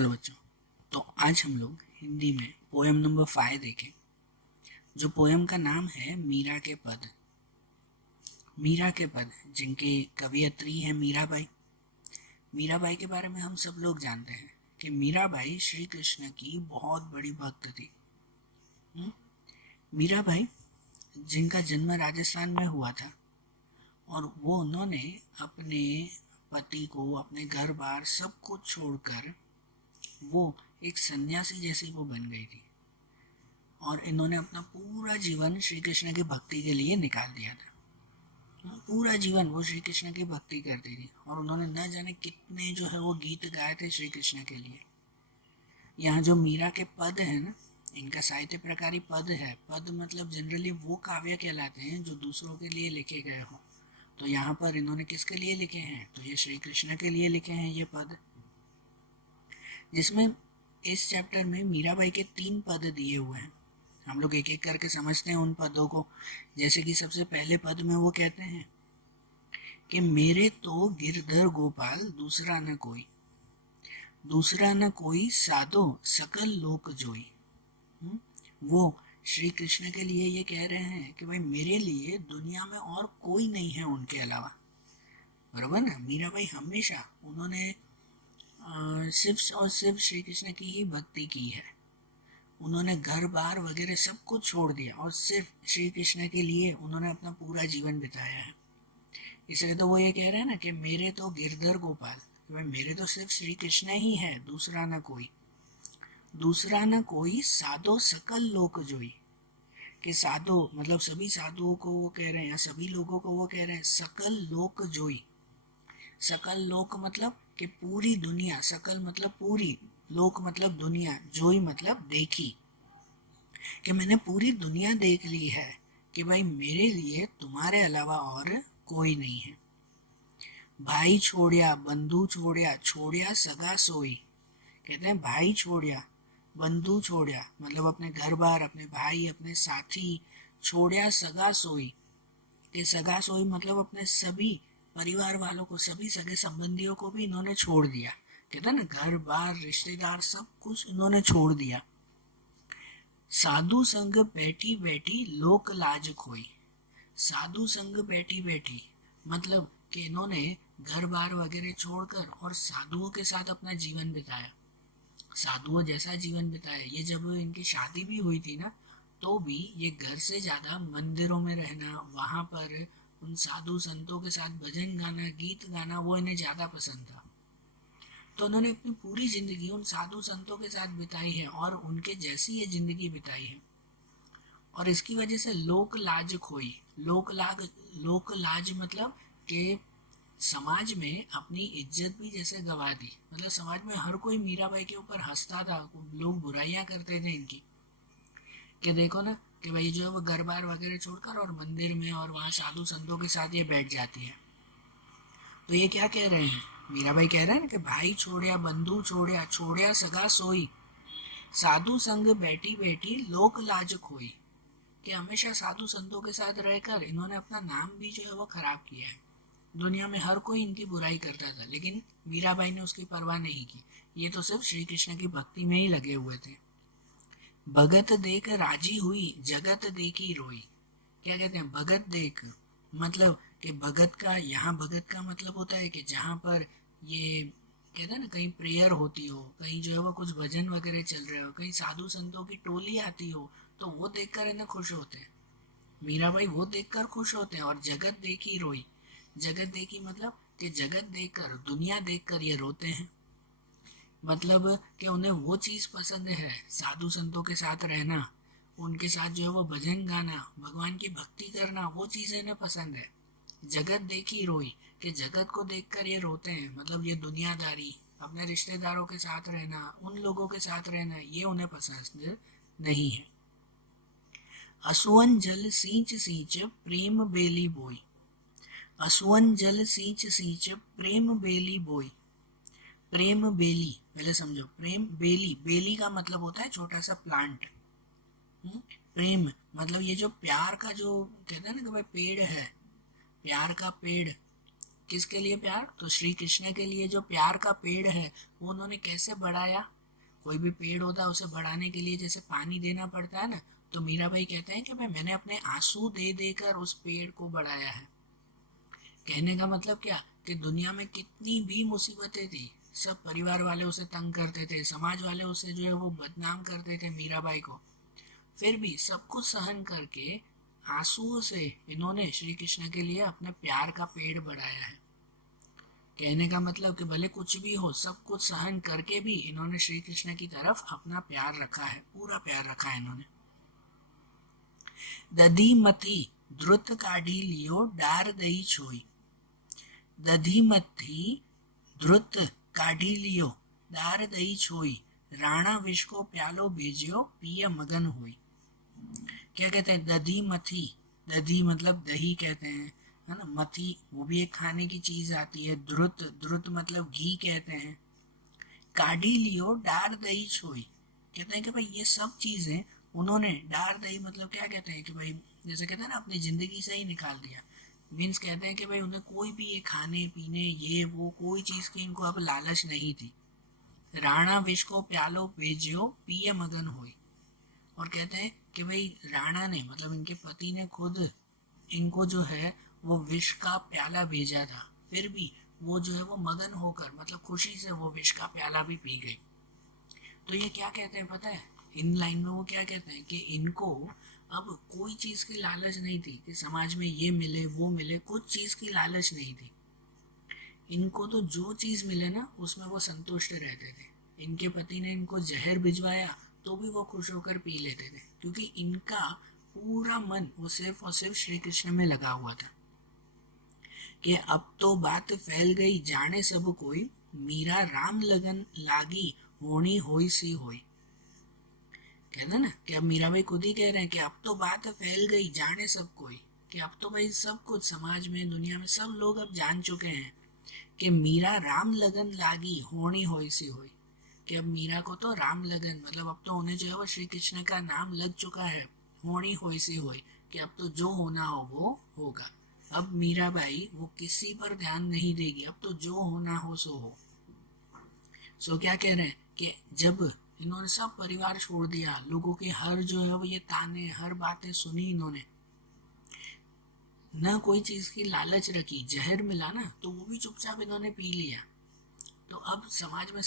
चलो बच्चों, तो आज हम लोग हिंदी में पोएम नंबर 5 देखें। जो पोएम का नाम है मीरा के पद। मीरा के पद जिनकी कवियत्री है मीराबाई। मीराबाई के बारे में हम सब लोग जानते हैं कि मीराबाई श्री कृष्ण की बहुत बड़ी भक्त थी। मीराबाई जिनका जन्म राजस्थान में हुआ था और वो उन्होंने अपने पति को, अपने घर बार सब कुछ छोड़कर वो एक सन्यासी जैसी वो बन गई थी और इन्होंने अपना पूरा जीवन श्री कृष्ण की भक्ति के लिए निकाल दिया था। पूरा जीवन वो श्री कृष्ण की भक्ति करती थी और उन्होंने न जाने कितने जो है वो गीत गाए थे श्री कृष्ण के लिए। यहाँ जो मीरा के पद है ना, इनका साहित्य प्रकार ही पद है। पद मतलब जनरली वो काव्य कहलाते हैं जो दूसरों के लिए लिखे गए हो। तो यहाँ पर इन्होंने किसके लिए लिखे हैं? तो ये श्री कृष्ण के लिए लिखे हैं ये पद, जिसमें इस चैप्टर में मीराबाई के 3 पद दिए हुए हैं। हम लोग एक एक करके समझते हैं उन पदों को। जैसे कि सबसे पहले पद में वो कहते हैं कि मेरे तो गिरधर गोपाल दूसरा न कोई, दूसरा न कोई साधो सकल लोक जोई। वो श्री कृष्ण के लिए ये कह रहे हैं कि भाई मेरे लिए दुनिया में और कोई नहीं है उनके अलावा। बराबर ना? मीराबाई हमेशा उन्होंने सिर्फ और सिर्फ श्री कृष्ण की ही भक्ति की है। उन्होंने घर बार वगैरह सब कुछ छोड़ दिया और सिर्फ श्री कृष्ण के लिए उन्होंने अपना पूरा जीवन बिताया है। इसलिए तो वो ये कह रहे हैं ना कि मेरे तो गिरधर गोपाल, मेरे तो सिर्फ श्री कृष्ण ही है, दूसरा न कोई, दूसरा न कोई साधो सकल लोक जोई। कि साधो मतलब सभी साधुओं को वो कह रहे हैं, या सभी लोगों को वो कह रहे हैं सकल लोक जोई। सकल लोक मतलब कि पूरी दुनिया, सकल मतलब पूरी, लोक मतलब दुनिया, जोई मतलब देखी, कि मैंने पूरी दुनिया देख ली है कि भाई मेरे लिए तुम्हारे अलावा और कोई नहीं है। भाई छोड़िया बंधु छोड़िया, छोड़िया सगा सोई। कहते हैं भाई छोड़िया, बंधु छोड़िया मतलब अपने घर बार, अपने भाई, अपने साथी, छोड़िया सगा सोई। कि सगा सोई मतलब अपने सभी परिवार वालों को, सभी सगे संबंधियों को भी इन्होंने छोड़ दिया। कहते हैं ना, घर बार रिश्तेदार सब कुछ इन्होंने छोड़ दिया। साधु संग बैठी बैठी लोक लाज खोई। साधु संग बैठी बैठी मतलब कि इन्होंने घर बार वगैरह छोड़कर और साधुओं के साथ अपना जीवन बिताया, साधुओं जैसा जीवन बिताया। ये जब इनकी शादी भी हुई थी ना, तो भी ये घर से ज्यादा मंदिरों में रहना, वहां पर उन साधु संतों के साथ भजन गाना, गीत गाना, वो इन्हें ज्यादा पसंद था। तो उन्होंने अपनी पूरी जिंदगी उन साधु संतों के साथ बिताई है और उनके जैसी ये जिंदगी बिताई है। और इसकी वजह से लोक लाज खोई। लोक लाज मतलब कि समाज में अपनी इज्जत भी जैसे गवा दी। मतलब समाज में हर कोई मीराबाई के ऊपर हंसता था, लोग बुराइयां करते थे इनकी, कि देखो ना कि भाई जो है वो घर बार वगैरह छोड़कर और मंदिर में और वहाँ साधु संतों के साथ ये बैठ जाती है। तो ये क्या कह रहे हैं? मीराबाई कह रहे हैं ना कि भाई छोड़िया बंधु छोड़िया, छोड़िया सगा सोई, साधु संग बैठी बैठी लोक लाज खोई। कि हमेशा साधु संतों के साथ रहकर इन्होंने अपना नाम भी जो है वो खराब किया है। दुनिया में हर कोई इनकी बुराई करता था, लेकिन मीराबाई ने उसकी परवाह नहीं की। ये तो सिर्फ श्री कृष्ण की भक्ति में ही लगे हुए थे। भगत देख राजी हुई, जगत देखी रोई। क्या कहते हैं? भगत देख मतलब कि भगत का, यहाँ भगत का मतलब होता है कि जहाँ पर ये कहते हैं ना, कहीं प्रेयर होती हो, कहीं जो है वो कुछ भजन वगैरह चल रहे हो, कहीं साधु संतों की टोली आती हो, तो वो देखकर इन्हें खुश होते हैं। मीराबाई वो देखकर खुश होते हैं। और जगत देखी रोई, जगत देखी मतलब कि जगत देखकर, दुनिया देखकर ये रोते हैं। मतलब कि उन्हें वो चीज पसंद है, साधु संतों के साथ रहना, उनके साथ जो है वो भजन गाना, भगवान की भक्ति करना, वो चीजें इन्हें पसंद है। जगत देखी रोई कि जगत को देखकर ये रोते हैं, मतलब ये दुनियादारी, अपने रिश्तेदारों के साथ रहना, उन लोगों के साथ रहना, ये उन्हें पसंद नहीं है। असुवन जल सींच सींच प्रेम बेली बोई। असुवन जल सींच सींच प्रेम बेली बोई। प्रेम बेली पहले समझो। प्रेम बेली, बेली का मतलब होता है छोटा सा प्लांट। प्रेम मतलब ये जो प्यार का जो कहते हैं ना कि भाई पेड़ है, प्यार का पेड़, किसके लिए प्यार? तो श्री कृष्ण के लिए जो प्यार का पेड़ है वो उन्होंने कैसे बढ़ाया? कोई भी पेड़ होता है उसे बढ़ाने के लिए जैसे पानी देना पड़ता है ना, तो मीराबाई कहते हैं कि भाई मैंने अपने आंसू दे देकर उस पेड़ को बढ़ाया है। कहने का मतलब क्या कि दुनिया में कितनी भी मुसीबतें थी, सब परिवार वाले उसे तंग करते थे, समाज वाले उसे जो है वो बदनाम करते थे मीराबाई को, फिर भी सब कुछ सहन करके आंसुओं से इन्होंने श्री कृष्ण के लिए अपने प्यार का पेड़ बढ़ाया है। कहने का मतलब कि भले कुछ भी हो, सब कुछ सहन करके भी इन्होंने श्री कृष्ण की तरफ अपना प्यार रखा है, पूरा प्यार रखा है इन्होंने। दधी मथी द्रुत काढ़ी लियो डार दही छोई। दधी मथी द्रुत काढ़ी लियो डार दही छोई। राणा विष को प्यालो भेजियो पिय मगन हुई। क्या कहते हैं? दधी मथी, दधी मतलब दही कहते हैं, है ना। मथी वो भी एक खाने की चीज आती है। द्रुत, द्रुत मतलब घी कहते हैं। काढ़ी लियो डार दही छोई, कहते हैं कि भाई ये सब चीजें उन्होंने, डार दही मतलब क्या कहते हैं कि भाई जैसे कहते हैं ना अपनी जिंदगी से ही निकाल दिया। मीन्स कहते हैं कि भाई उन्हें कोई भी ये खाने पीने ये वो कोई चीज की इनको अब लालच नहीं थी। राणा विष को प्यालो भेजियो पिय मगन हुई। और कहते हैं कि भाई राणा ने मतलब इनके पति ने खुद इनको जो है वो विष का प्याला भेजा था, फिर भी वो जो है वो मगन होकर मतलब खुशी से वो विष का प्याला भी पी गई। तो ये क्या कहते हैं पता है? इन लाइन में वो क्या कहते हैं कि इनको अब कोई चीज की लालच नहीं थी कि समाज में ये मिले वो मिले, कुछ चीज की लालच नहीं थी। इनको तो जो चीज मिले ना उसमें वो संतुष्ट रहते थे। इनके पति ने इनको जहर भिजवाया तो भी वो खुश होकर पी लेते थे, क्योंकि इनका पूरा मन वो सिर्फ और सिर्फ श्री कृष्ण में लगा हुआ था। कि अब तो बात फैल गई जाने सब कोई, मीरा राम लगन लागी होनी होई सी होई। कहते ना कि अब मीराबाई खुद ही कह रहे हैं कि अब तो बात फैल गई जाने सब कोई, कि अब तो भाई सब कुछ समाज में दुनिया में सब लोग अब जान चुके हैं कि मीरा राम लगन लागी होनी होई सी हुई। कि अब मीरा को तो राम लगन मतलब अब तो उन्हें जो है वो श्री कृष्ण का नाम लग चुका है, होनी होई सी हुई, कि अब तो जो होना हो वो होगा। अब मीराबाई वो किसी पर ध्यान नहीं देगी, अब तो जो होना हो सो हो। सो क्या कह रहे हैं कि जब इन्होंने सब परिवार छोड़ दिया, लोगों के हर जो है वो ये ताने हर बातें सुनी, इन्होंने न कोई चीज की लालच रखी, जहर मिला ना तो वो भी चुपचाप इन्होंने पी लिया। तो अब समाज में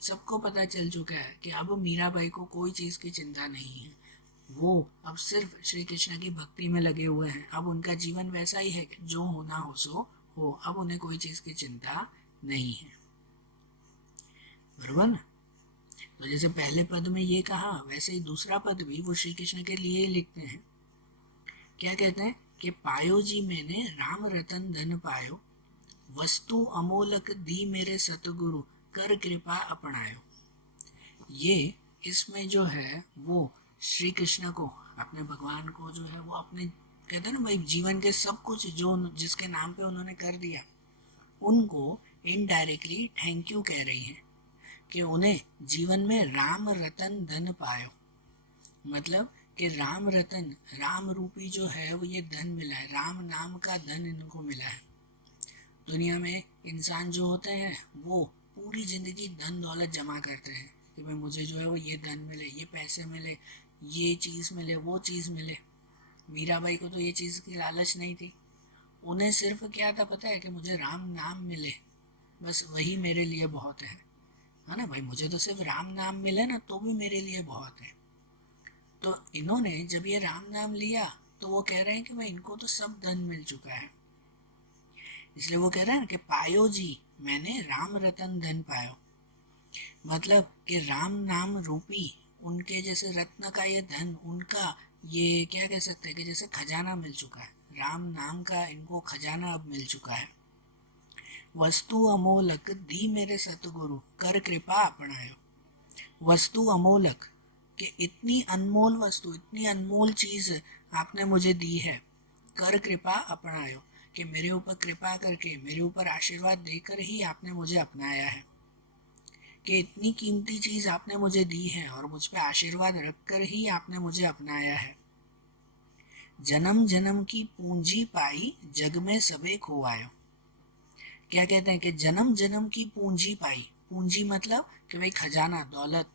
सबको पता चल चुका है कि अब मीराबाई को कोई चीज की चिंता नहीं है, वो अब सिर्फ श्री कृष्ण की भक्ति में लगे हुए हैं। अब उनका जीवन वैसा ही है कि जो होना हो सो हो, अब उन्हें कोई चीज की चिंता नहीं है। बरोबर ना? तो जैसे पहले पद में ये कहा वैसे ही दूसरा पद भी वो श्री कृष्ण के लिए ही लिखते हैं। क्या कहते हैं कि पायो जी मैंने राम रतन धन पायो, वस्तु अमोलक दी मेरे सतगुरु, कर कृपा अपनायो। ये इसमें जो है वो श्री कृष्ण को, अपने भगवान को जो है वो अपने कहते हैं ना भाई जीवन के सब कुछ जो जिसके नाम पे उन्होंने कर दिया, उनको इनडायरेक्टली थैंक यू कह रही हैं कि उन्हें जीवन में राम रतन धन पायो। मतलब कि राम रतन, राम रूपी जो है वो ये धन मिला है, राम नाम का धन इनको मिला है। दुनिया में इंसान जो होते हैं वो पूरी जिंदगी धन दौलत जमा करते हैं कि भाई मुझे जो है वो ये धन मिले, ये पैसे मिले, ये चीज़ मिले, वो चीज़ मिले। मीराबाई को तो ये चीज़ की लालच नहीं थी, उन्हें सिर्फ क्या था पता है कि मुझे राम नाम मिले, बस वही मेरे लिए बहुत है ना भाई। मुझे तो सिर्फ राम नाम मिले ना तो भी मेरे लिए बहुत है। तो इन्होंने जब ये राम नाम लिया तो वो कह रहे हैं कि भाई इनको तो सब धन मिल चुका है, इसलिए वो कह रहे हैं कि पायो जी मैंने राम रतन धन पायो। मतलब कि राम नाम रूपी उनके जैसे रत्न का ये धन, उनका ये क्या कह सकते हैं कि जैसे खजाना मिल चुका है, राम नाम का इनको खजाना अब मिल चुका है। वस्तु अमोलक दी मेरे सतगुरु, कर कृपा अपनायो। वस्तु अमोलक कि इतनी अनमोल वस्तु, इतनी अनमोल चीज आपने मुझे दी है, कर कृपा अपनायो कि मेरे ऊपर कृपा करके मेरे ऊपर आशीर्वाद देकर ही आपने मुझे अपनाया है, कि इतनी कीमती चीज आपने मुझे दी है और मुझ पर आशीर्वाद रखकर ही आपने मुझे अपनाया है। जन्म जन्म की पूंजी पाई जग में सबे खोआयो। क्या कहते हैं कि जन्म जन्म की पूंजी पाई। पूंजी मतलब कि भाई खजाना, दौलत।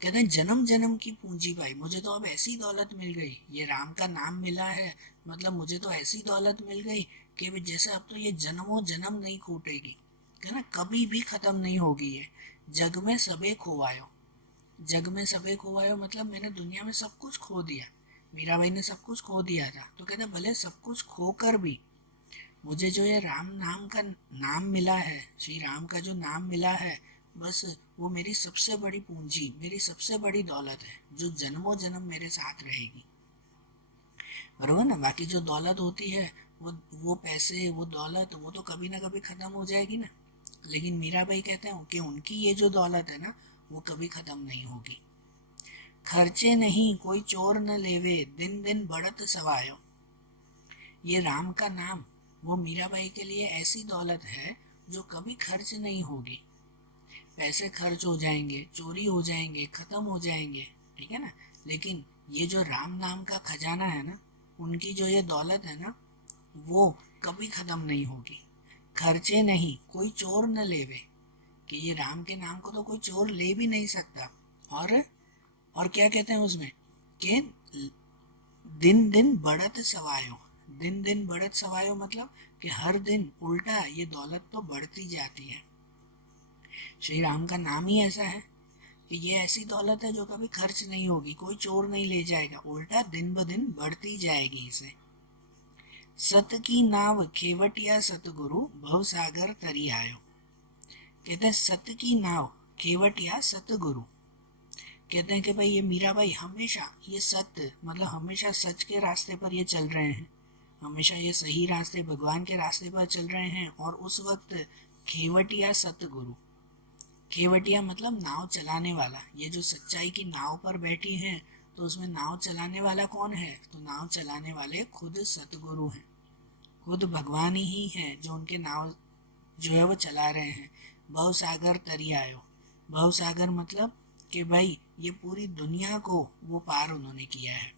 कहते हैं जन्म जन्म की पूंजी पाई, मुझे तो अब ऐसी दौलत मिल गई, ये राम का नाम मिला है, मतलब मुझे तो ऐसी दौलत मिल गई कि जैसे अब तो ये जन्मों जन्म नहीं छूटेगी, है ना, कभी भी खत्म नहीं होगी ये। जग में सबे खोवायो, जग में सबे खोवायो मतलब मैंने दुनिया में सब कुछ खो दिया। मीराबाई ने सब कुछ खो दिया था, तो कहते भले सब कुछ खोकर भी मुझे जो ये राम नाम का नाम मिला है, श्री राम का जो नाम मिला है, बस वो मेरी सबसे बड़ी पूंजी, मेरी सबसे बड़ी दौलत है, जो जन्मों जन्म मेरे साथ रहेगी। बरोबर ना। बाकी जो दौलत होती है, वो पैसे, वो दौलत, वो तो कभी ना कभी खत्म हो जाएगी ना। लेकिन मीराबाई कहते हैं कि उनकी ये जो दौलत है ना, वो कभी खत्म नहीं होगी। खर्चे नहीं कोई चोर न लेवे, दिन दिन बढ़त सवायो। ये राम का नाम, वो मीराबाई के लिए ऐसी दौलत है जो कभी खर्च नहीं होगी। पैसे खर्च हो जाएंगे, चोरी हो जाएंगे, खत्म हो जाएंगे, ठीक है ना, लेकिन ये जो राम नाम का खजाना है ना, उनकी जो ये दौलत है ना, वो कभी खत्म नहीं होगी। खर्चे नहीं कोई चोर न लेवे, कि ये राम के नाम को तो कोई चोर ले भी नहीं सकता। और क्या कहते हैं उसमें कि दिन दिन बढ़त सवायो। दिन दिन बढ़त सवायो मतलब कि हर दिन उल्टा ये दौलत तो बढ़ती जाती है। श्री राम का नाम ही ऐसा है कि ये ऐसी दौलत है जो कभी खर्च नहीं होगी, कोई चोर नहीं ले जाएगा, उल्टा दिन ब दिन बढ़ती जाएगी इसे। सत की नाव खेवटिया सतगुरु, भव सागर तरी आयो। कहते हैं सत की नाव खेवटिया सतगुरु। कहते हैं कि भाई ये मीराबाई हमेशा ये सत्य मतलब हमेशा सच के रास्ते पर ये चल रहे हैं, हमेशा ये सही रास्ते, भगवान के रास्ते पर चल रहे हैं। और उस वक्त खेवटिया सतगुरु, खेवटिया मतलब नाव चलाने वाला, ये जो सच्चाई की नाव पर बैठी हैं, तो उसमें नाव चलाने वाला कौन है, तो नाव चलाने वाले खुद सतगुरु हैं, खुद भगवान ही है जो उनके नाव जो है वो चला रहे हैं। भव सागर तरी आयो। भव सागर मतलब कि भाई ये पूरी दुनिया को वो पार उन्होंने किया है।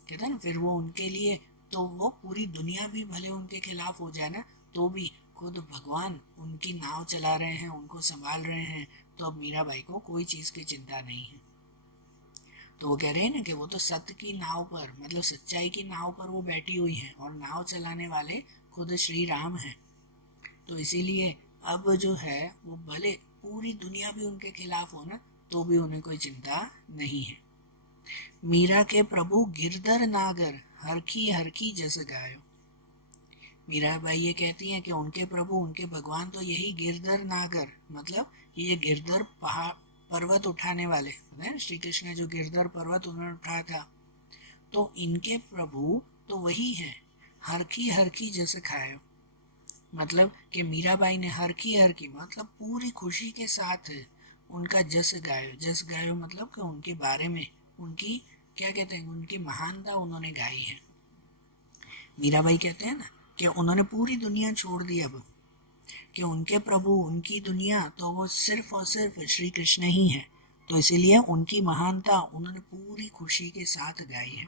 कहते हैं ना, फिर वो उनके लिए तो वो पूरी दुनिया भी भले उनके खिलाफ हो जाए ना, तो भी खुद भगवान उनकी नाव चला रहे हैं, उनको संभाल रहे हैं। तो अब मीराबाई को कोई चीज की चिंता नहीं है। तो वो कह रहे हैं ना कि वो तो सत्य की नाव पर मतलब सच्चाई की नाव पर वो बैठी हुई हैं, और नाव चलाने वाले खुद श्री राम हैं। तो इसीलिए अब जो है वो भले पूरी दुनिया भी उनके खिलाफ हो ना, तो भी उन्हें कोई चिंता नहीं है। मीरा के प्रभु गिरधर नागर, हरखी हरखी जस गायो। मीराबाई ये कहती हैं कि उनके प्रभु, उनके भगवान तो यही गिरधर नागर मतलब ये गिरधर पहाड़ पर्वत उठाने वाले हैं। श्री कृष्ण ने जो गिरधर पर्वत उन्होंने उठाया था, तो इनके प्रभु तो वही है। हरखी हरखी जस खायो मतलब कि मीराबाई ने हरखी हरखी मतलब पूरी खुशी के साथ उनका जस गायो। जस गायो मतलब कि उनके बारे में, उनकी क्या कहते हैं, उनकी महानता उन्होंने गाई है। मीराबाई कहते हैं ना कि उन्होंने पूरी दुनिया छोड़ दी अब, कि उनके प्रभु, उनकी दुनिया तो वो सिर्फ और सिर्फ श्री कृष्ण ही है। तो इसीलिए उनकी महानता उन्होंने पूरी खुशी के साथ गाई है।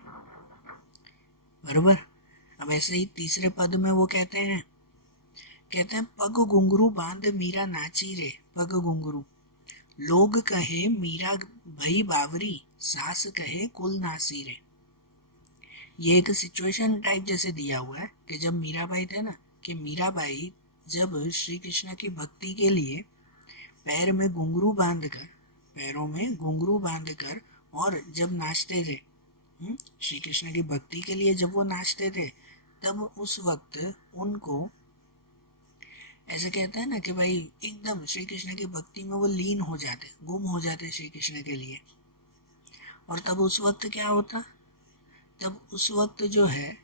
बरोबर। अब ऐसे ही तीसरे पद में वो कहते हैं पग घुंघरू बांध मीरा नाची रे, पग घुंघरू लोग कहे मीरा भई बावरी, सास कहे कुल नासी रे। ये एक सिचुएशन टाइप जैसे दिया हुआ है कि जब मीराबाई थे ना, कि मीराबाई जब श्री कृष्ण की भक्ति के लिए पैर में घुंघरू बांधकर, पैरों में घुंघरू बांधकर और जब नाचते थे, श्री कृष्ण की भक्ति के लिए जब वो नाचते थे, तब उस वक्त उनको ऐसे कहते हैं ना कि भाई एकदम श्री कृष्ण की भक्ति में वो लीन हो जाते, गुम हो जाते श्री कृष्ण के लिए। और तब उस वक्त क्या होता, तब उस वक्त जो है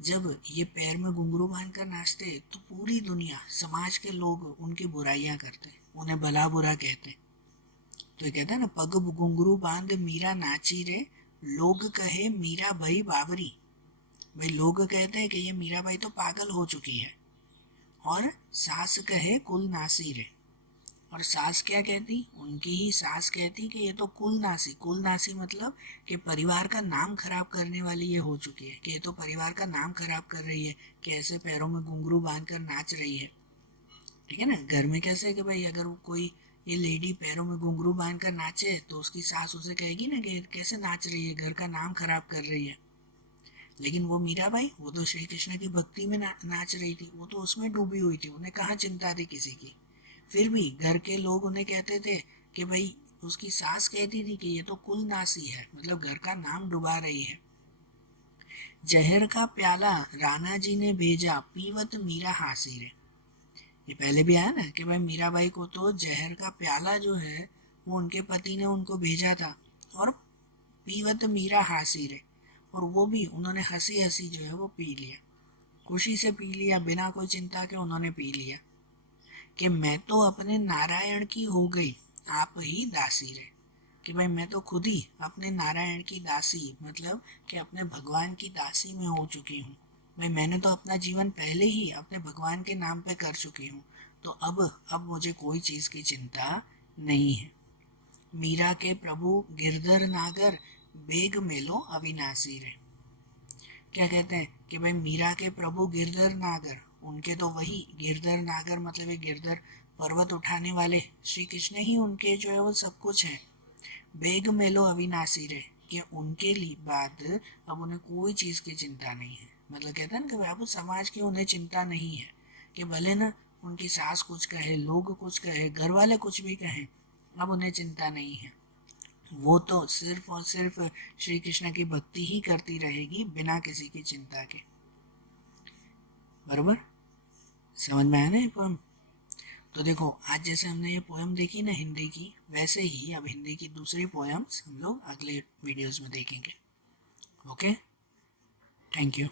जब ये पैर में घुंघरू बांध कर नाचते, तो पूरी दुनिया, समाज के लोग उनकी बुराइयां करते, उन्हें भला बुरा कहते। तो ये कहते हैं ना, पग घुंघरू बांध मीरा नाची रे, लोग कहे मीरा भाई बावरी। भाई लोग कहते हैं कि ये मीरा भाई तो पागल हो चुकी है। और सास कहे कुल नासी रे, और सास क्या कहती, उनकी ही सास कहती कि ये तो कुल नासी, कुल नासी मतलब कि परिवार का नाम खराब करने वाली ये हो चुकी है, कि ये तो परिवार का नाम खराब कर रही है, कि ऐसे पैरों में घुंघरू बांध कर नाच रही है। ठीक है ना। घर में कैसे है कि भाई अगर कोई ये लेडी पैरों में घुंघरू बांध कर नाचे तो उसकी सास उसे कहेगी ना कि कैसे नाच रही है, घर का नाम खराब कर रही है। लेकिन वो मीराबाई, वो तो श्री कृष्ण की भक्ति में नाच रही थी, वो तो उसमें डूबी हुई थी, उन्हें कहाँ चिंता थी किसी की। फिर भी घर के लोग उन्हें कहते थे कि भाई, उसकी सास कहती थी कि ये तो कुल नासी है, मतलब घर का नाम डुबा रही है। जहर का प्याला राणा जी ने भेजा, पीवत मीरा हासी रे। ये पहले भी आया ना कि भाई मीराबाई को तो जहर का प्याला जो है वो उनके पति ने उनको भेजा था, और पीवत मीरा हासी रे, और वो भी उन्होंने हंसी हंसी जो है वो पी लिया, खुशी से पी लिया, बिना कोई चिंता के उन्होंने पी लिया। कि मैं तो अपने नारायण की हो गई, आप ही दासी रे। कि भाई मैं तो खुद ही अपने नारायण की दासी, मतलब कि अपने भगवान की दासी में हो चुकी हूँ। भाई मैंने तो अपना जीवन पहले ही अपने भगवान के नाम पे कर चुकी हूँ, तो अब मुझे कोई चीज़ की चिंता नहीं है। मीरा के प्रभु गिरधर नागर, बेग मेलो अविनाशी रे। क्या कहते हैं कि भाई मीरा के प्रभु गिरधर नागर, उनके तो वही गिरधर नागर, मतलब ये गिरधर पर्वत उठाने वाले श्री कृष्ण ही उनके जो है वो सब कुछ है। बेग मेलो अविनाशी रे, कि उनके लिए बाद अब उन्हें कोई चीज़ की चिंता नहीं है। मतलब कहते हैं ना कि अब समाज की उन्हें चिंता नहीं है, कि भले ना उनकी सास कुछ कहे, लोग कुछ कहे, घर वाले कुछ भी कहें, अब उन्हें चिंता नहीं है। वो तो सिर्फ और सिर्फ श्री कृष्ण की भक्ति ही करती रहेगी बिना किसी की चिंता के। बरोबर, समझ में आया ना ये पोएम। तो देखो, आज जैसे हमने ये पोएम देखी ना हिंदी की, वैसे ही अब हिंदी की दूसरी पोएम्स हम लोग अगले वीडियोस में देखेंगे। Okay, thank you.